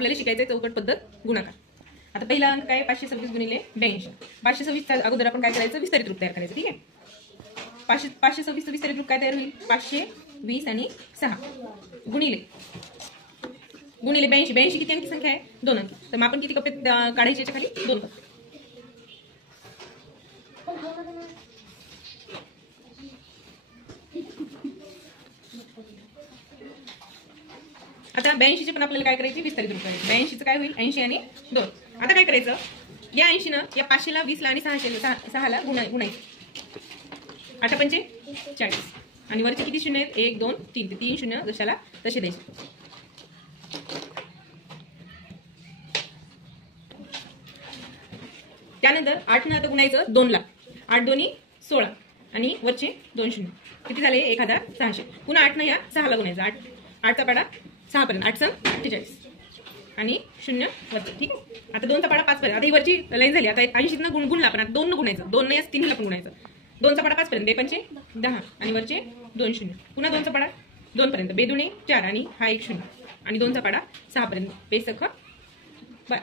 आपल्याला शिकायचं आहे चौकट पद्धत गुणाकार। आता पहिला अंक काय 526 गुणिले 82। 526 अगोदर आपण काय करायचं, विस्तारित रूप तयार करायचं। ठीक आहे, 526 विस्तारित रूप काय तयार होईल, 520 आणि 6 गुणिले 82। 82 किती अंकी संख्या आहे, 2 अंकी। तर मग आपण किती कप्पे काढायचे, याच्या खाली 2 कप्पे। आता 82 चे पण आपल्याला काय करायचे, विस्तारित रूप करायचे। 82 चं काय होईल, 80 आणि 2। आता काय करायचं, या 80 न या 500 ला 20 ला आणि 600 ला गुणायचं। 8 पंचे 40 आणि वरचे किती शून्य आहेत, 1 2 3, ते 3 शून्य जशाला तसे द्यायचे। त्यानंतर 8 न आता गुणायचं 2 ला, 8 दोन्ही 16 आणि वरचे 2 शून्य, किती झाले 1600। पुन्हा 8 न या 6 ला गुणायचं, 8 चा पाडा 6 पर्यंत, 8 × 48 आणि 0 वरचे। ठीक आहे, आता 2 चा पाडा 5 पर्यंत। आता ही वरची लाईन झाली। आता 80 न गुणला आपण, आता 2 न गुणायचं, 2 न या 3 ला पण गुणायचं। 2 चा पाडा 5 पर्यंत, 2 पंचे 10 आणि वरचे 2 शून्य, पुन्हा 2 चा पाडा 2 पर्यंत, 2 दुणे 4 आणि हा 1 शून्य आणि 2 चा पाडा 6 पर्यंत, बेसख बर।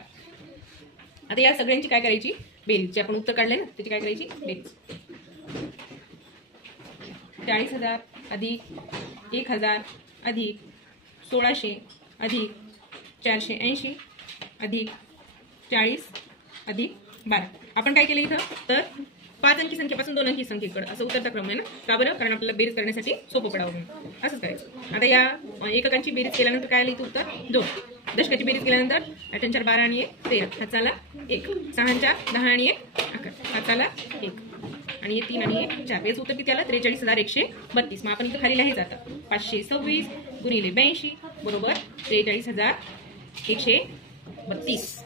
आता या सगळ्यांची काय करायची, बेरीज। जे आपण उत्तर काढले ना त्याची काय करायची, बेरीज। 40,000 अधिक 1,000 अधिक 1600 अधिक 480 अधिक 40 अधिक 12। आपण काय केलं इथं, तर 5 अंकी संख्येपासून 2 अंकी संख्येकडे असं उतरता क्रम आहे ना, का बरं, कारण आपल्याला बेरीज करण्यासाठी सोपं पडावं म्हणून असंच करायचं। आता या एककांची बेरीज केल्यानंतर काय आलं इथं उत्तर 2। दशकाची बेरीज केल्यानंतर 8 × 4 आणि 1 13, हाताला 1, 6 × 4 10 आणि 1 11, हाताला 1 आणि 3 आणि 1 4। याचं उत्तर किती आलं, 43,132। मग आपण इथं खाली लिहायचं आता 526 गुणिले 82 बरोबर 43,132।